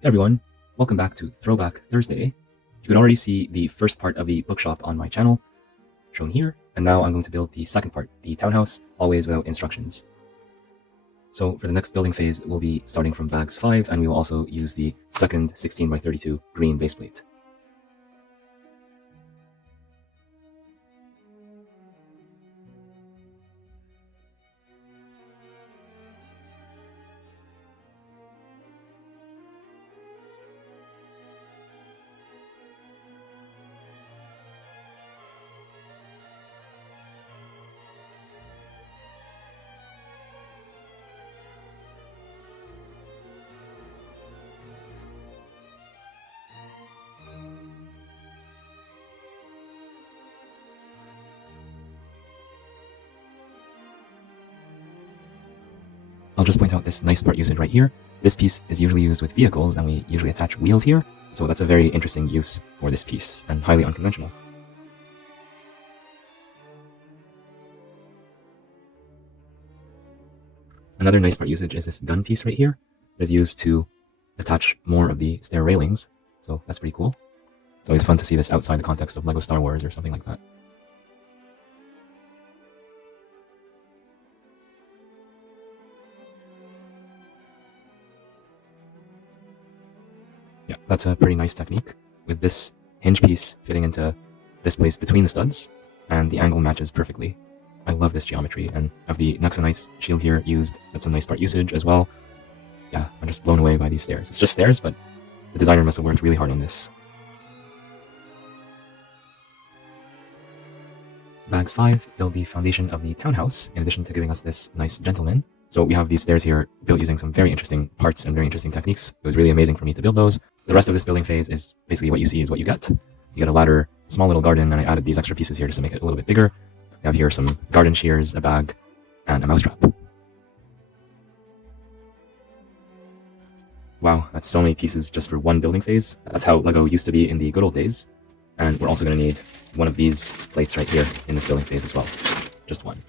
Hey everyone, welcome back to Throwback Thursday. You can already see the first part of the bookshop on my channel, shown here, and now I'm going to build the second part, the townhouse, always without instructions. So for the next building phase, we'll be starting from bags 5, and we will also use the second 16 by 32 green base plate. I'll just point out this nice part usage right here. This piece is usually used with vehicles, and we usually attach wheels here, so that's a very interesting use for this piece, and highly unconventional. Another nice part usage is this gun piece right here. It is used to attach more of the stair railings, so that's pretty cool. It's always fun to see this outside the context of LEGO Star Wars or something like that. Yeah, that's a pretty nice technique, with this hinge piece fitting into this place between the studs, and the angle matches perfectly. I love this geometry, and have the Nexonites shield here used. That's a nice part usage as well. Yeah, I'm just blown away by these stairs. It's just stairs, but the designer must have worked really hard on this. Bags 5 build the foundation of the townhouse, in addition to giving us this nice gentleman. So we have these stairs here built using some very interesting parts and very interesting techniques. It was really amazing for me to build those. The rest of this building phase is basically what you see is what you get. You get a ladder, small little garden, and I added these extra pieces here just to make it a little bit bigger. We have here some garden shears, a bag, and a mousetrap. Wow, that's so many pieces just for one building phase. That's how LEGO used to be in the good old days. And we're also going to need one of these plates right here in this building phase as well. Just one.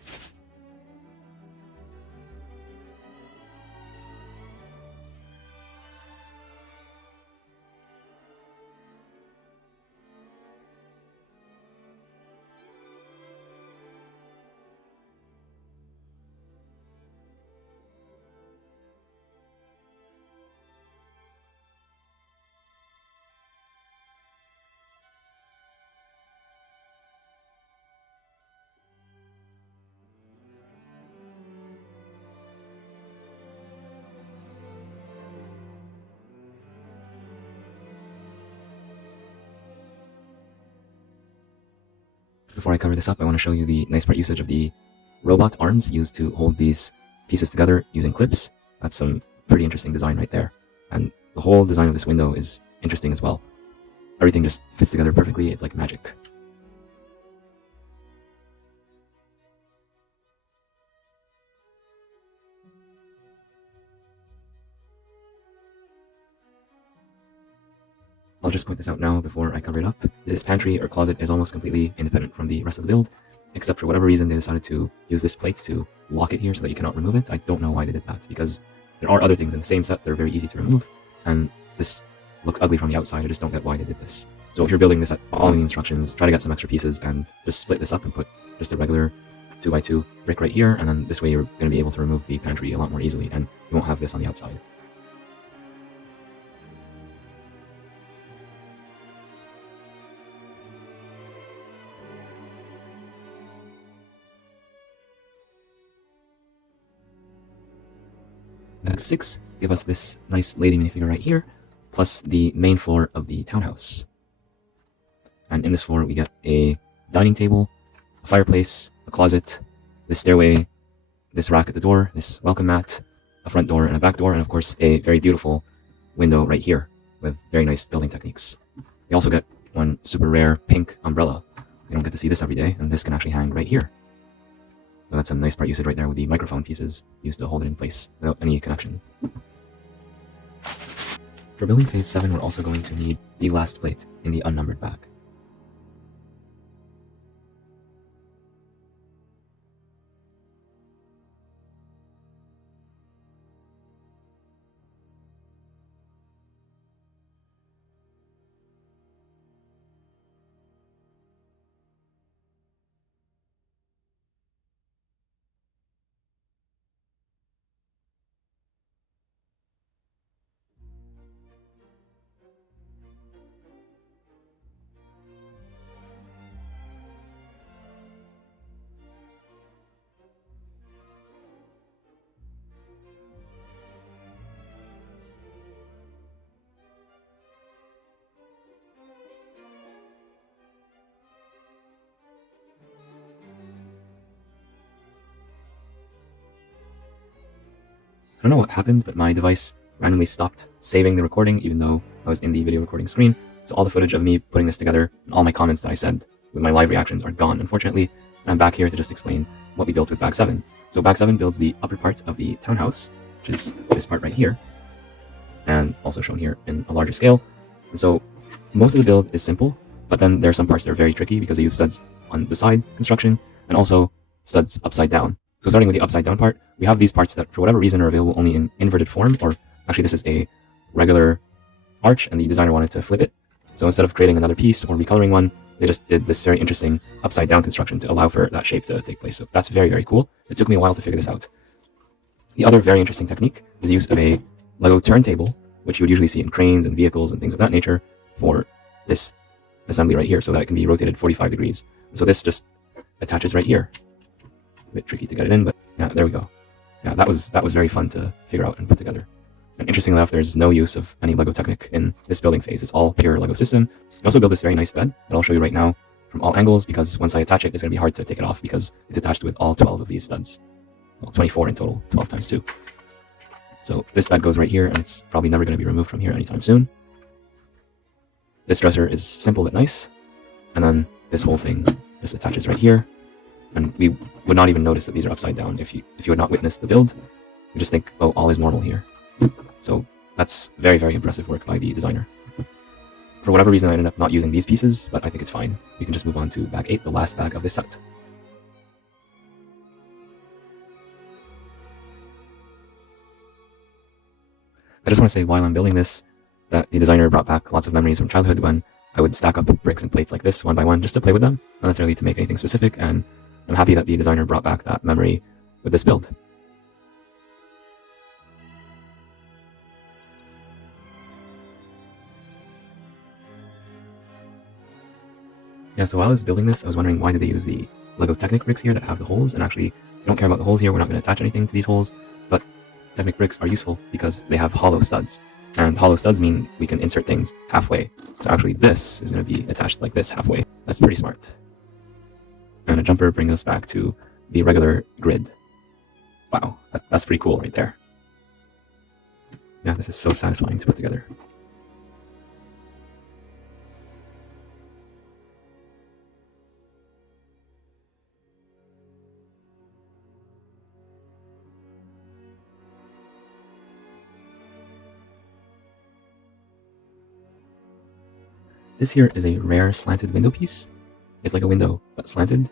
Before I cover this up, I want to show you the nice part usage of the robot arms used to hold these pieces together using clips. That's some pretty interesting design right there. And the whole design of this window is interesting as well. Everything just fits together perfectly. It's like magic. I'll just point this out now before I cover it up. This pantry or closet is almost completely independent from the rest of the build, except for whatever reason they decided to use this plate to lock it here so that you cannot remove it. I don't know why they did that, because there are other things in the same set that are very easy to remove, and this looks ugly from the outside. I just don't get why they did this. So if you're building this, following the instructions, try to get some extra pieces and just split this up and put just a regular 2x2 brick right here, and then this way you're going to be able to remove the pantry a lot more easily, and you won't have this on the outside. Bags 6 give us this nice lady minifigure right here, plus the main floor of the townhouse. And in this floor we get a dining table, a fireplace, a closet, this stairway, this rack at the door, this welcome mat, a front door and a back door, and of course a very beautiful window right here with very nice building techniques. We also get one super rare pink umbrella. We don't get to see this every day, and this can actually hang right here. So that's a nice part usage right there with the microphone pieces used to hold it in place without any connection. For building phase 7, we're also going to need the last plate in the unnumbered bag. I don't know what happened, but my device randomly stopped saving the recording even though I was in the video recording screen. So all the footage of me putting this together and all my comments that I said with my live reactions are gone, unfortunately. And I'm back here to just explain what we built with Bag 7. So Bag 7 builds the upper part of the townhouse, which is this part right here, and also shown here in a larger scale. And so most of the build is simple, but then there are some parts that are very tricky because they use studs on the side construction and also studs upside down. So starting with the upside down part, we have these parts that for whatever reason are available only in inverted form, or actually this is a regular arch and the designer wanted to flip it. So instead of creating another piece or recoloring one, they just did this very interesting upside down construction to allow for that shape to take place. So that's very, very cool. It took me a while to figure this out. The other very interesting technique is the use of a LEGO turntable, which you would usually see in cranes and vehicles and things of that nature, for this assembly right here so that it can be rotated 45 degrees. So this just attaches right here. A bit tricky to get it in, but yeah, there we go. Yeah, that was very fun to figure out and put together. And interestingly enough, there's no use of any LEGO Technic in this building phase. It's all pure LEGO system. I also built this very nice bed that I'll show you right now from all angles, because once I attach it, it's going to be hard to take it off because it's attached with all 12 of these studs. Well, 24 in total, 12 times 2. So this bed goes right here, and it's probably never going to be removed from here anytime soon. This dresser is simple but nice, and then this whole thing just attaches right here. And we would not even notice that these are upside down if you had not witnessed the build. You just think, oh, all is normal here. So that's very, very impressive work by the designer. For whatever reason, I ended up not using these pieces, but I think it's fine. We can just move on to bag 8, the last bag of this set. I just want to say while I'm building this, that the designer brought back lots of memories from childhood when I would stack up bricks and plates like this one by one just to play with them, not necessarily to make anything specific, and I'm happy that the designer brought back that memory with this build. Yeah, so while I was building this, I was wondering why did they use the LEGO Technic bricks here that have the holes, and actually, we don't care about the holes here, we're not going to attach anything to these holes, but Technic bricks are useful because they have hollow studs, and hollow studs mean we can insert things halfway. So actually this is going to be attached like this halfway. That's pretty smart. And a jumper brings us back to the regular grid. Wow, that's pretty cool right there. Yeah, this is so satisfying to put together. This here is a rare slanted window piece. It's like a window, but slanted.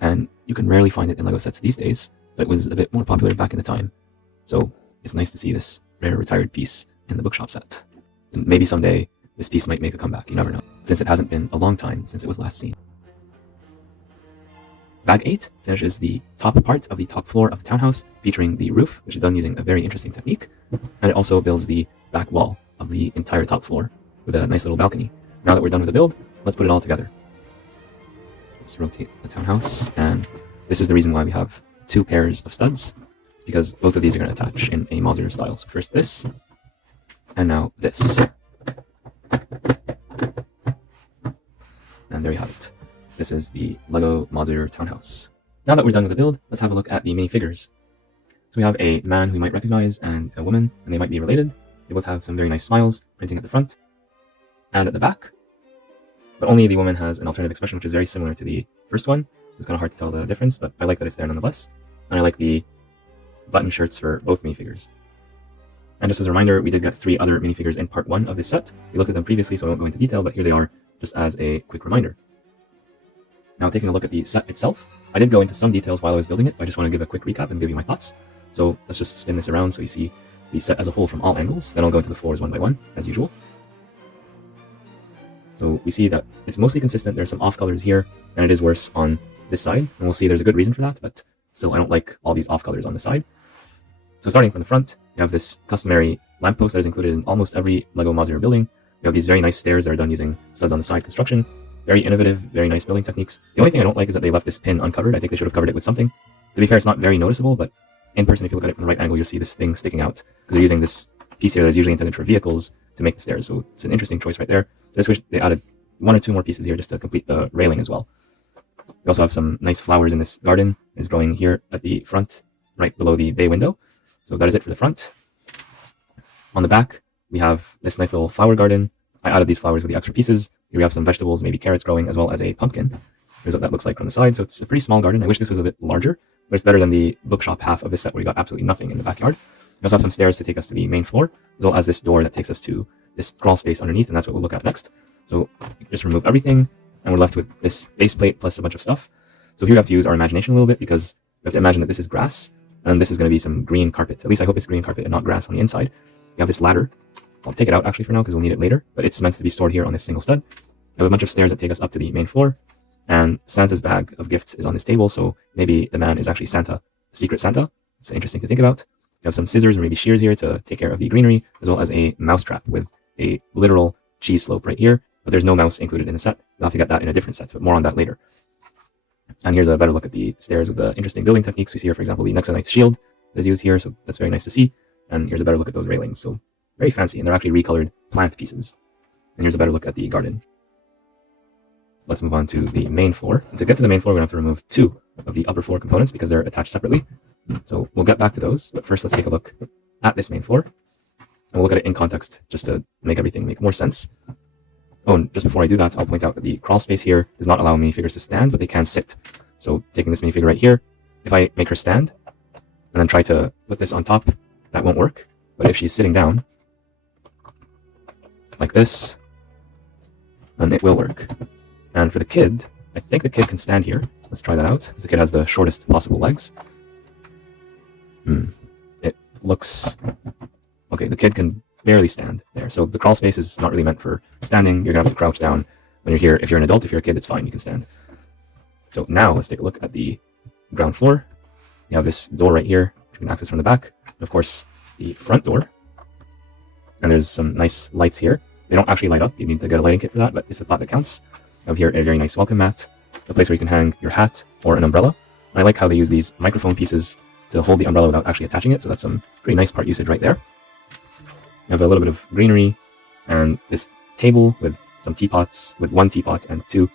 And you can rarely find it in LEGO sets these days, but it was a bit more popular back in the time. So it's nice to see this rare retired piece in the bookshop set. And maybe someday this piece might make a comeback, you never know, since it hasn't been a long time since it was last seen. Bag 8 finishes the top part of the top floor of the townhouse, featuring the roof, which is done using a very interesting technique. And it also builds the back wall of the entire top floor with a nice little balcony. Now that we're done with the build, let's put it all together. Let's rotate the townhouse, and this is the reason why we have 2 pairs of studs. It's because both of these are going to attach in a modular style. So first this, and now this. And there you have it. This is the LEGO Modular Townhouse. Now that we're done with the build, let's have a look at the minifigures. So we have a man we might recognize and a woman, and they might be related. They both have some very nice smiles printing at the front and at the back, but only the woman has an alternative expression which is very similar to the first one. It's kind of hard to tell the difference, but I like that it's there nonetheless. And I like the button shirts for both minifigures. And just as a reminder, we did get 3 other minifigures in part 1 of this set. We looked at them previously, so I won't go into detail, but here they are just as a quick reminder. Now taking a look at the set itself, I did go into some details while I was building it, but I just want to give a quick recap and give you my thoughts. So let's just spin this around so you see the set as a whole from all angles. Then I'll go into the floors one by one, as usual. So we see that it's mostly consistent. There are some off colors here, and it is worse on this side. And we'll see there's a good reason for that, but still I don't like all these off colors on the side. So starting from the front, you have this customary lamppost that is included in almost every LEGO modular building. You have these very nice stairs that are done using studs on the side construction. Very innovative, very nice building techniques. The only thing I don't like is that they left this pin uncovered. I think they should have covered it with something. To be fair, it's not very noticeable, but in person, if you look at it from the right angle, you'll see this thing sticking out, because they're using this piece here that is usually intended for vehicles to make the stairs. So it's an interesting choice right there. I just wish they added 1 or 2 more pieces here just to complete the railing as well. We also have some nice flowers in this garden. It's growing here at the front, right below the bay window. So that is it for the front. On the back, we have this nice little flower garden. I added these flowers with the extra pieces. Here we have some vegetables, maybe carrots growing, as well as a pumpkin. Here's what that looks like from the side. So it's a pretty small garden. I wish this was a bit larger, but it's better than the bookshop half of this set where you got absolutely nothing in the backyard. We also have some stairs to take us to the main floor, as well as this door that takes us to this crawl space underneath, and that's what we'll look at next. So just remove everything, and we're left with this base plate plus a bunch of stuff. So here we have to use our imagination a little bit, because we have to imagine that this is grass, and this is going to be some green carpet. At least I hope it's green carpet and not grass on the inside. We have this ladder. I'll take it out actually for now because we'll need it later, but it's meant to be stored here on this single stud. We have a bunch of stairs that take us up to the main floor, and Santa's bag of gifts is on this table, so maybe the man is actually Santa, Secret Santa. It's interesting to think about. We have some scissors or maybe shears here to take care of the greenery, as well as a mouse trap with a literal cheese slope right here, but there's no mouse included in the set. We'll have to get that in a different set, but more on that later. And here's a better look at the stairs with the interesting building techniques. We see here, for example, the Nexo shield is used here, so that's very nice to see. And here's a better look at those railings. So very fancy, and they're actually recolored plant pieces. And here's a better look at the garden. Let's move on to the main floor. And to get to the main floor, we're going to have to remove 2 of the upper floor components because they're attached separately. So we'll get back to those, but first let's take a look at this main floor. And we'll look at it in context just to make everything make more sense. Oh, and just before I do that, I'll point out that the crawl space here does not allow minifigures to stand, but they can sit. So taking this minifigure right here, if I make her stand and then try to put this on top, that won't work. But if she's sitting down, like this, then it will work. And for the kid, I think the kid can stand here. Let's try that out, because the kid has the shortest possible legs. It looks... Okay, the kid can barely stand there. So the crawl space is not really meant for standing. You're going to have to crouch down when you're here. If you're an adult, if you're a kid, it's fine. You can stand. So now let's take a look at the ground floor. You have this door right here, which you can access from the back. And of course, the front door. And there's some nice lights here. They don't actually light up. You need to get a lighting kit for that, but it's the thought that counts. You have here a very nice welcome mat, a place where you can hang your hat or an umbrella. And I like how they use these microphone pieces to hold the umbrella without actually attaching it. So that's some pretty nice part usage right there. You have a little bit of greenery and this table with some teapots, with 1 teapot and 2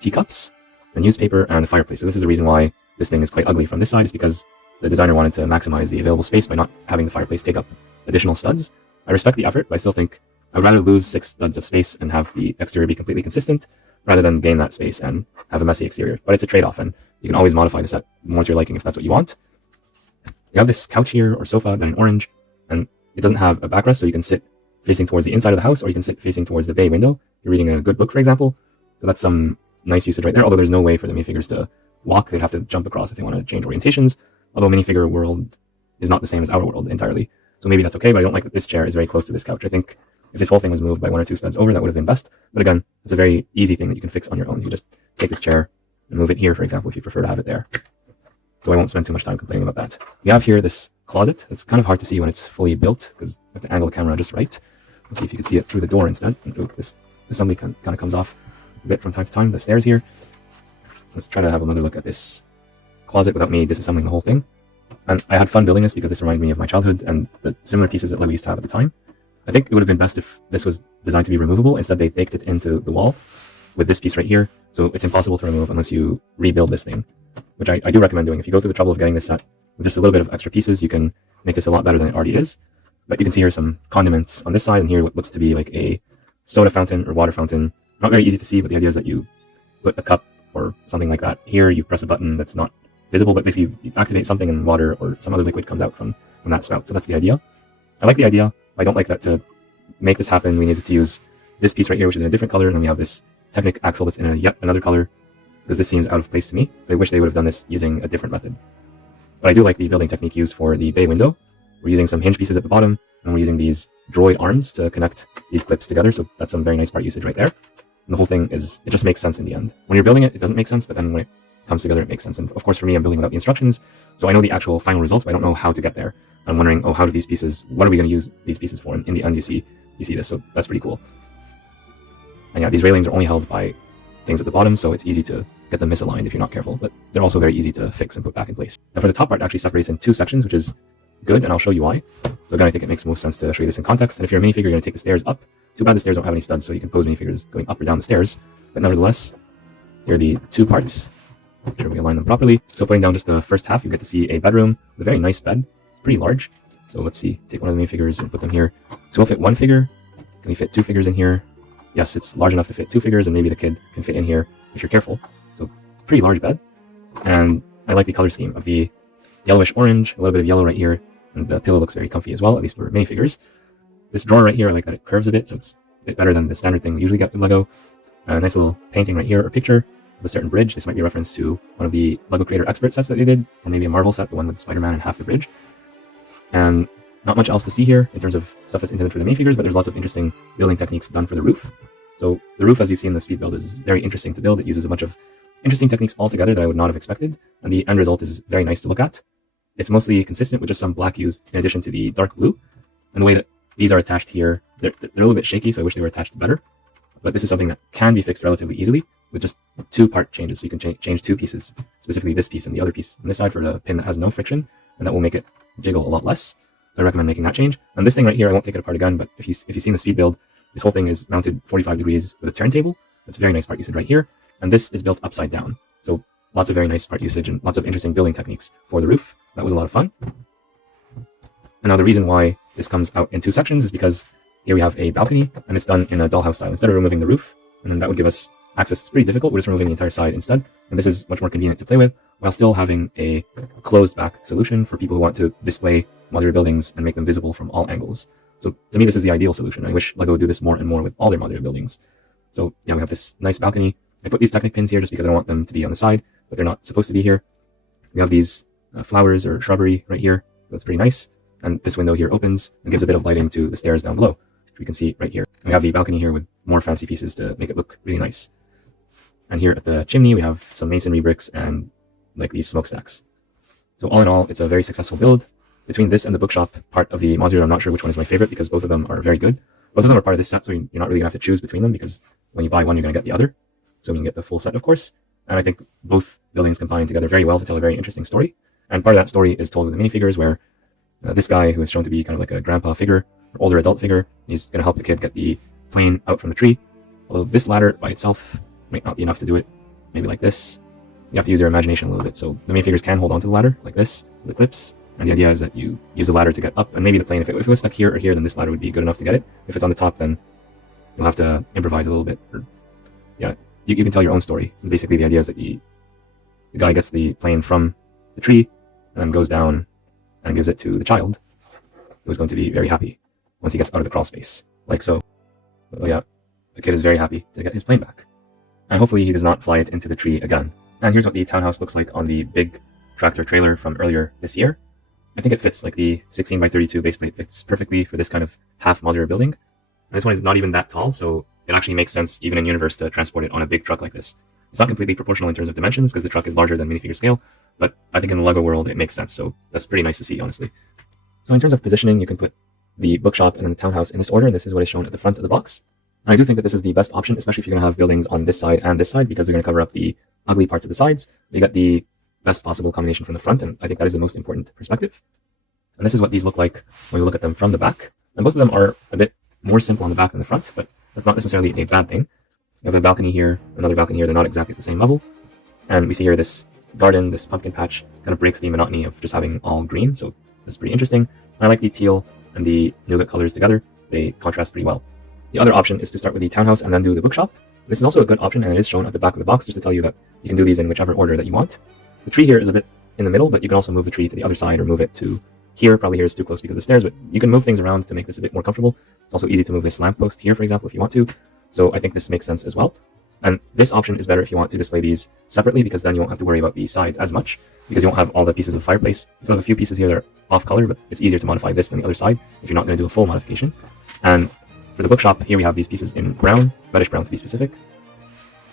teacups, a newspaper, and a fireplace. So this is the reason why this thing is quite ugly from this side, is because the designer wanted to maximize the available space by not having the fireplace take up additional studs. I respect the effort, but I still think I'd rather lose 6 studs of space and have the exterior be completely consistent rather than gain that space and have a messy exterior. But it's a trade-off, and you can always modify the set more to your liking if that's what you want. You have this couch here, or sofa, done in orange, and it doesn't have a backrest, so you can sit facing towards the inside of the house, or you can sit facing towards the bay window. You're reading a good book, for example. So that's some nice usage right there, although there's no way for the minifigures to walk. They'd have to jump across if they want to change orientations, although minifigure world is not the same as our world entirely. So maybe that's okay, but I don't like that this chair is very close to this couch. I think if this whole thing was moved by 1 or 2 studs over, that would have been best. But again, it's a very easy thing that you can fix on your own. You just take this chair and move it here, for example, if you prefer to have it there. So I won't spend too much time complaining about that. We have here this closet. It's kind of hard to see when it's fully built because I have to angle the camera just right. Let's see if you can see it through the door instead. Ooh, this assembly kind of comes off a bit from time to time. The stairs here. Let's try to have another look at this closet without me disassembling the whole thing. And I had fun building this because this reminded me of my childhood and the similar pieces that LEGO used to have at the time. I think it would have been best if this was designed to be removable. Instead, they baked it into the wall with this piece right here. So it's impossible to remove unless you rebuild this thing, which I do recommend doing. If you go through the trouble of getting this set with just a little bit of extra pieces, you can make this a lot better than it already is. But you can see here some condiments on this side, and here what looks to be like a soda fountain or water fountain. Not very easy to see, but the idea is that you put a cup or something like that here, you press a button that's not visible, but basically you activate something and water or some other liquid comes out from that spout. So that's the idea. I like the idea. I don't like that to make this happen, we needed to use this piece right here, which is in a different color, and then we have this Technic axle that's in yet another color, because this seems out of place to me. So I wish they would have done this using a different method. But I do like the building technique used for the bay window. We're using some hinge pieces at the bottom, and we're using these droid arms to connect these clips together, so that's some very nice part usage right there. And the whole thing is, it just makes sense in the end. When you're building it, it doesn't make sense, but then when it comes together, it makes sense. And of course, for me, I'm building without the instructions, so I know the actual final result, but I don't know how to get there. I'm wondering, oh, how do these pieces, what are we going to use these pieces for? And in the end, you see this, so that's pretty cool. And yeah, these railings are only held by things at the bottom, so it's easy to get them misaligned if you're not careful, but they're also very easy to fix and put back in place. Now for the top part, it actually separates in 2 sections, which is good, and I'll show you why. So again, I think it makes most sense to show you this in context. And if you're a minifigure, you're going to take the stairs up. Too bad the stairs don't have any studs, so you can pose minifigures going up or down the stairs. But nevertheless, here are the 2 parts. Make sure we align them properly. So putting down just the first half, you get to see a bedroom with a very nice bed. It's pretty large. So let's see, take one of the main figures and put them here. So we'll fit one figure. Can we fit two figures in here? Yes, it's large enough to fit two figures, and maybe the kid can fit in here if you're careful. So pretty large bed. And I like the color scheme of the yellowish orange, a little bit of yellow right here, and the pillow looks very comfy as well, at least for minifigures. This drawer right here, I like that it curves a bit, so it's a bit better than the standard thing we usually get with LEGO. A nice little painting right here, or picture of a certain bridge. This might be a reference to one of the LEGO Creator Expert sets that they did, or maybe a Marvel set, the one with Spider-Man and half the bridge. And not much else to see here in terms of stuff that's intended for the minifigures, but there's lots of interesting building techniques done for the roof. So the roof, as you've seen in the speed build, is very interesting to build. It uses a bunch of interesting techniques all together that I would not have expected, and the end result is very nice to look at. It's mostly consistent with just some black used in addition to the dark blue. And the way that these are attached here, they're a little bit shaky, so I wish they were attached better. But this is something that can be fixed relatively easily with just two-part changes. So you can change two pieces, specifically this piece and the other piece on this side for the pin that has no friction, and that will make it jiggle a lot less. So I recommend making that change. And this thing right here, I won't take it apart again, but if you've seen the speed build, this whole thing is mounted 45 degrees with a turntable. That's a very nice part usage right here. And this is built upside down. So lots of very nice part usage and lots of interesting building techniques for the roof. That was a lot of fun. And now the reason why this comes out in two sections is because here we have a balcony, and it's done in a dollhouse style. Instead of removing the roof, and then that would give us access. It's pretty difficult. We're just removing the entire side instead. And this is much more convenient to play with, while still having a closed back solution for people who want to display modular buildings and make them visible from all angles. So to me, this is the ideal solution. I wish LEGO would do this more and more with all their modular buildings. So yeah, we have this nice balcony. I put these Technic pins here just because I don't want them to be on the side, but they're not supposed to be here. We have these flowers or shrubbery right here. That's pretty nice. And this window here opens and gives a bit of lighting to the stairs down below, which we can see right here. And we have the balcony here with more fancy pieces to make it look really nice. And here at the chimney, we have some masonry bricks and like these smokestacks. So all in all, it's a very successful build. Between this and the bookshop part of the modular, I'm not sure which one is my favorite because both of them are very good. Both of them are part of this set, so you're not really gonna have to choose between them because when you buy one, you're gonna get the other. So you can get the full set, of course. And I think both buildings combine together very well to tell a very interesting story. And part of that story is told with the minifigures where this guy, who is shown to be kind of like a grandpa figure, or older adult figure, he's gonna help the kid get the plane out from the tree. Although this ladder by itself might not be enough to do it. Maybe like this. You have to use your imagination a little bit. So the minifigures can hold onto the ladder like this, with the clips. And the idea is that you use the ladder to get up, and maybe the plane, if it was stuck here or here, then this ladder would be good enough to get it. If it's on the top, then you'll have to improvise a little bit. Or, yeah, you can tell your own story. And basically, the idea is that the guy gets the plane from the tree, and then goes down and gives it to the child, who's going to be very happy once he gets out of the crawl space, like so. But yeah, the kid is very happy to get his plane back. And hopefully he does not fly it into the tree again. And here's what the townhouse looks like on the big tractor trailer from earlier this year. I think it fits, like the 16 by 32 base plate fits perfectly for this kind of half modular building. And this one is not even that tall, so it actually makes sense even in universe to transport it on a big truck like this. It's not completely proportional in terms of dimensions because the truck is larger than minifigure scale, but I think in the LEGO world it makes sense, so that's pretty nice to see, honestly. So in terms of positioning, you can put the bookshop and then the townhouse in this order, and this is what is shown at the front of the box. And I do think that this is the best option, especially if you're going to have buildings on this side and this side, because they're going to cover up the ugly parts of the sides. You get the best possible combination from the front, and I think that is the most important perspective. And this is what these look like when you look at them from the back. And both of them are a bit more simple on the back than the front, but that's not necessarily a bad thing. You have a balcony here, another balcony here, they're not exactly at the same level. And we see here this garden, this pumpkin patch, kind of breaks the monotony of just having all green, so that's pretty interesting. I like the teal and the nougat colors together, they contrast pretty well. The other option is to start with the townhouse and then do the bookshop. This is also a good option, and it is shown at the back of the box just to tell you that you can do these in whichever order that you want. The tree here is a bit in the middle, but you can also move the tree to the other side or move it to here. Probably here is too close because of the stairs, but you can move things around to make this a bit more comfortable. It's also easy to move this lamppost here, for example, if you want to. So I think this makes sense as well. And this option is better if you want to display these separately, because then you won't have to worry about the sides as much, because you won't have all the pieces of fireplace. So I have a few pieces here that are off color, but it's easier to modify this than the other side if you're not going to do a full modification. And for the bookshop, here we have these pieces in brown, reddish brown to be specific.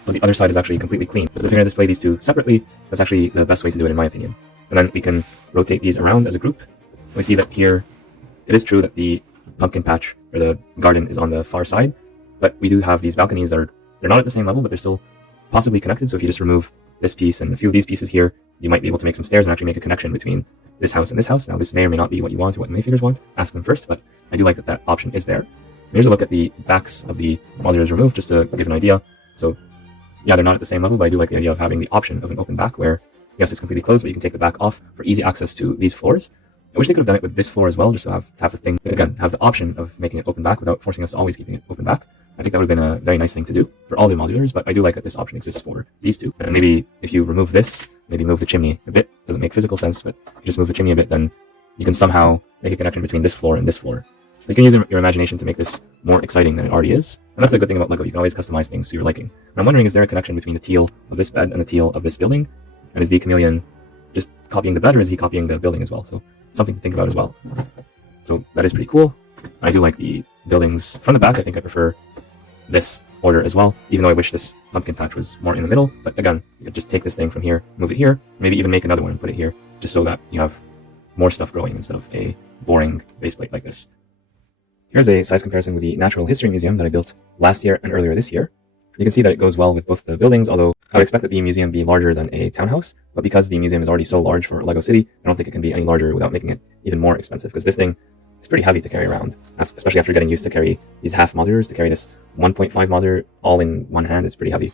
But the other side is actually completely clean. So if you're going to display these two separately, that's actually the best way to do it in my opinion. And then we can rotate these around as a group. We see that here, it is true that the pumpkin patch or the garden is on the far side, but we do have these balconies that they're not at the same level, but they're still possibly connected. So if you just remove this piece and a few of these pieces here, you might be able to make some stairs and actually make a connection between this house and this house. Now this may or may not be what you want or what minifigures want. Ask them first, but I do like that that option is there. And here's a look at the backs of the modulars removed, just to give an idea. So yeah, they're not at the same level, but I do like the idea of having the option of an open back where, yes, it's completely closed, but you can take the back off for easy access to these floors. I wish they could have done it with this floor as well, just to have the thing, again, have the option of making it open back without forcing us to always keeping it open back. I think that would have been a very nice thing to do for all the modulars, but I do like that this option exists for these two. And maybe if you remove this, maybe move the chimney a bit, doesn't make physical sense, but if you just move the chimney a bit, then you can somehow make a connection between this floor and this floor. So you can use your imagination to make this more exciting than it already is. And that's the good thing about LEGO, you can always customize things to your liking. And I'm wondering, is there a connection between the teal of this bed and the teal of this building? And is the chameleon just copying the bed, or is he copying the building as well? So something to think about as well. So that is pretty cool. I do like the buildings from the back. I think I prefer this order as well, even though I wish this pumpkin patch was more in the middle. But again, you could just take this thing from here, move it here, maybe even make another one and put it here, just so that you have more stuff growing instead of a boring base plate like this. Here's a size comparison with the Natural History Museum that I built last year and earlier this year. You can see that it goes well with both the buildings, although I would expect that the museum be larger than a townhouse, but because the museum is already so large for LEGO City, I don't think it can be any larger without making it even more expensive, because this thing is pretty heavy to carry around, especially after getting used to carry these half modulars. To carry this 1.5 modular all in one hand is pretty heavy.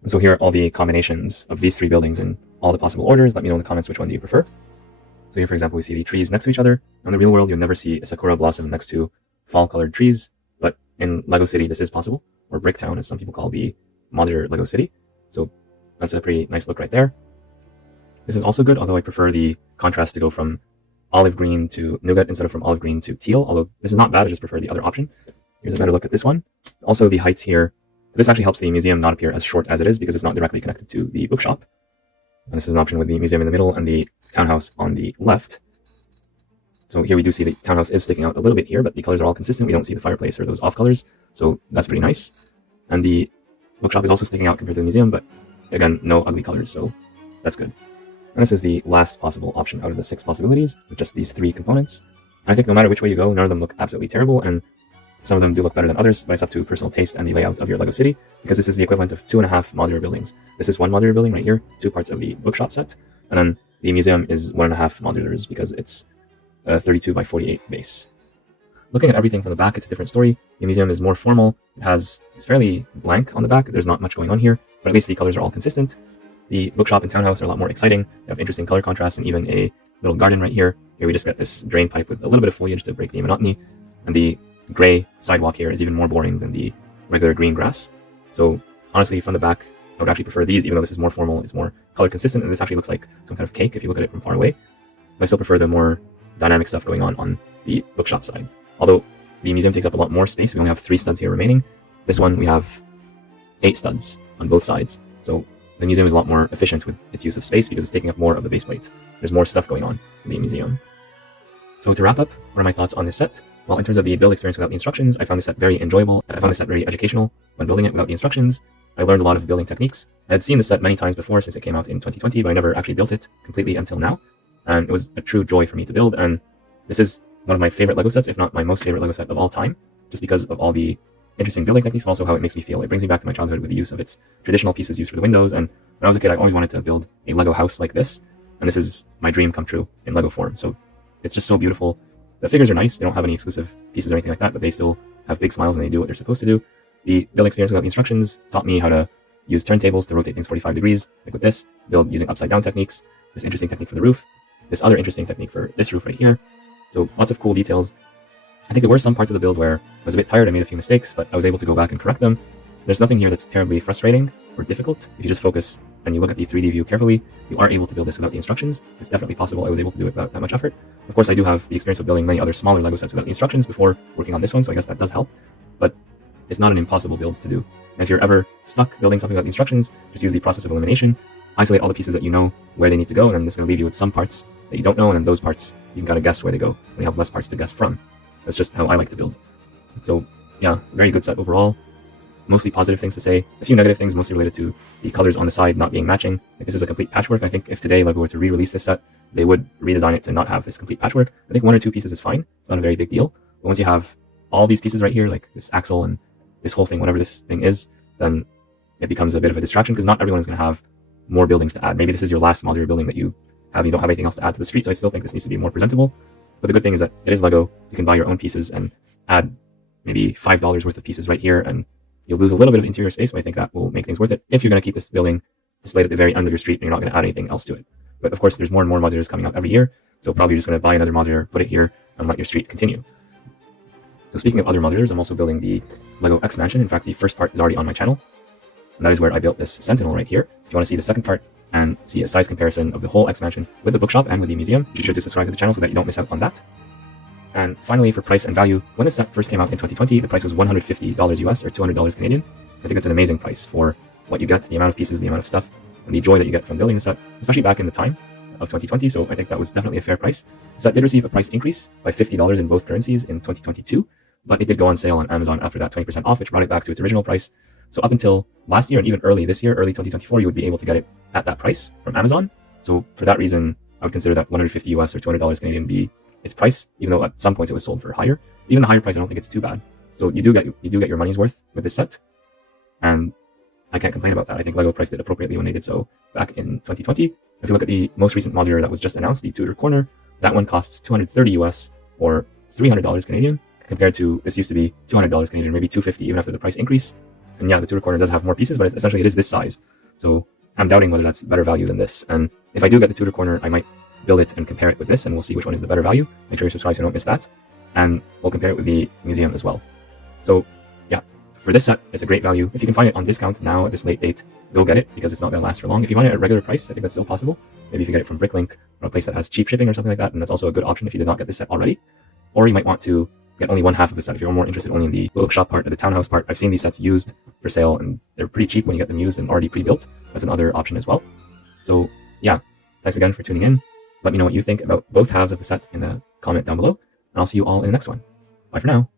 And so here are all the combinations of these three buildings in all the possible orders. Let me know in the comments which one do you prefer. So here, for example, we see the trees next to each other. In the real world, you'll never see a sakura blossom next to fall-colored trees, but in LEGO City, this is possible, or Bricktown, as some people call the modular LEGO City. So that's a pretty nice look right there. This is also good, although I prefer the contrast to go from olive green to nougat instead of from olive green to teal, although this is not bad, I just prefer the other option. Here's a better look at this one. Also, the heights here, this actually helps the museum not appear as short as it is, because it's not directly connected to the bookshop. And this is an option with the museum in the middle and the townhouse on the left. So here we do see the townhouse is sticking out a little bit here, but the colors are all consistent. We don't see the fireplace or those off colors, so that's pretty nice. And the bookshop is also sticking out compared to the museum, but again, no ugly colors, so that's good. And this is the last possible option out of the 6 possibilities, with just these 3 components. And I think no matter which way you go, none of them look absolutely terrible, and some of them do look better than others, but it's up to personal taste and the layout of your LEGO City, because this is the equivalent of 2.5 modular buildings. This is one modular building right here, 2 parts of the bookshop set, and then the museum is 1.5 modulars because it's a 32 by 48 base. Looking at everything from the back, it's a different story. The museum is more formal. It's fairly blank on the back. There's not much going on here, but at least the colors are all consistent. The bookshop and townhouse are a lot more exciting. They have interesting color contrast and even a little garden right here. Here we just get this drain pipe with a little bit of foliage to break the monotony. And the gray sidewalk here is even more boring than the regular green grass. So honestly, from the back, I would actually prefer these, even though this is more formal, it's more color consistent, and this actually looks like some kind of cake if you look at it from far away. But I still prefer the more dynamic stuff going on the bookshop side. Although the museum takes up a lot more space, we only have 3 studs here remaining. This one we have 8 studs on both sides. So the museum is a lot more efficient with its use of space because it's taking up more of the base plate. There's more stuff going on in the museum. So to wrap up, what are my thoughts on this set? Well, in terms of the build experience without the instructions, I found this set very enjoyable. I found this set very educational when building it without the instructions. I learned a lot of building techniques. I had seen this set many times before since it came out in 2020, but I never actually built it completely until now. And it was a true joy for me to build, and this is one of my favorite LEGO sets, if not my most favorite LEGO set of all time, just because of all the interesting building techniques, but also how it makes me feel. It brings me back to my childhood with the use of its traditional pieces used for the windows, and when I was a kid, I always wanted to build a LEGO house like this, and this is my dream come true in LEGO form. So it's just so beautiful. The figures are nice, they don't have any exclusive pieces or anything like that, but they still have big smiles and they do what they're supposed to do. The build experience without the instructions taught me how to use turntables to rotate things 45 degrees, like with this, build using upside down techniques, this interesting technique for the roof, this other interesting technique for this roof right here. So lots of cool details. I think there were some parts of the build where I was a bit tired, I made a few mistakes, but I was able to go back and correct them. There's nothing here that's terribly frustrating or difficult. If you just focus and you look at the 3D view carefully, you are able to build this without the instructions. It's definitely possible. I was able to do it without that much effort. Of course, I do have the experience of building many other smaller LEGO sets without the instructions before working on this one, so I guess that does help. But it's not an impossible build to do. And if you're ever stuck building something without the instructions, just use the process of elimination. Isolate all the pieces that you know where they need to go, and then it's going to leave you with some parts that you don't know, and then those parts you can kind of guess where they go when you have less parts to guess from. That's just how I like to build. So yeah, very good set overall. Mostly positive things to say. A few negative things, mostly related to the colors on the side not being matching. Like, this is a complete patchwork. I think if today LEGO were to re-release this set, they would redesign it to not have this complete patchwork. I think 1 or 2 pieces is fine. It's not a very big deal. But once you have all these pieces right here, like this axle and this whole thing, whatever this thing is, then it becomes a bit of a distraction because not everyone is going to have more buildings to add. Maybe this is your last modular building that you have. You don't have anything else to add to the street, so I still think this needs to be more presentable. But the good thing is that it is LEGO. You can buy your own pieces and add maybe $5 worth of pieces right here, and you'll lose a little bit of interior space, but I think that will make things worth it if you're going to keep this building displayed at the very end of your street and you're not going to add anything else to it. But of course, there's more and more modulars coming out every year, So probably you're just going to buy another modular, put it here, and let your street continue. So speaking of other modulars, I'm also building the LEGO X Mansion. In fact, the first part is already on my channel. And that is where I built this Sentinel right here. If you want to see the second part and see a size comparison of the whole X Mansion with the bookshop and with the museum, be sure to subscribe to the channel so that you don't miss out on that. And finally, for price and value, when this set first came out in 2020, the price was $150 US or $200 Canadian. I think that's an amazing price for what you get, the amount of pieces, the amount of stuff, and the joy that you get from building the set, especially back in the time of 2020. So I think that was definitely a fair price. The set did receive a price increase by $50 in both currencies in 2022, but it did go on sale on Amazon after that 20% off, which brought it back to its original price. So up until last year and even early this year, early 2024, you would be able to get it at that price from Amazon. So for that reason, I would consider that $150 US or $200 Canadian be its price, even though at some points it was sold for higher. Even the higher price, I don't think it's too bad. So you do get your money's worth with this set, and I can't complain about that. I think LEGO priced it appropriately when they did so back in 2020. If you look at the most recent modular that was just announced, the Tudor Corner, that one costs $230 US or $300 Canadian, compared to this used to be $200 Canadian, maybe $250 even after the price increase. And yeah, the Tudor Corner does have more pieces, but essentially it is this size. So I'm doubting whether that's better value than this. And if I do get the Tudor Corner, I might build it and compare it with this, and we'll see which one is the better value. Make sure you subscribe so you don't miss that. And we'll compare it with the museum as well. So yeah, for this set, it's a great value. If you can find it on discount now at this late date, go get it, because it's not going to last for long. If you find it at regular price, I think that's still possible. Maybe if you get it from Bricklink or a place that has cheap shipping or something like that, and that's also a good option if you did not get this set already. Or you might want to get only one half of the set if you're more interested only in the bookshop part or the townhouse part. I've seen these sets used for sale, and they're pretty cheap when you get them used and already pre-built. That's another option as well. So yeah, thanks again for tuning in. Let me know what you think about both halves of the set in the comment down below, and I'll see you all in the next one. Bye for now.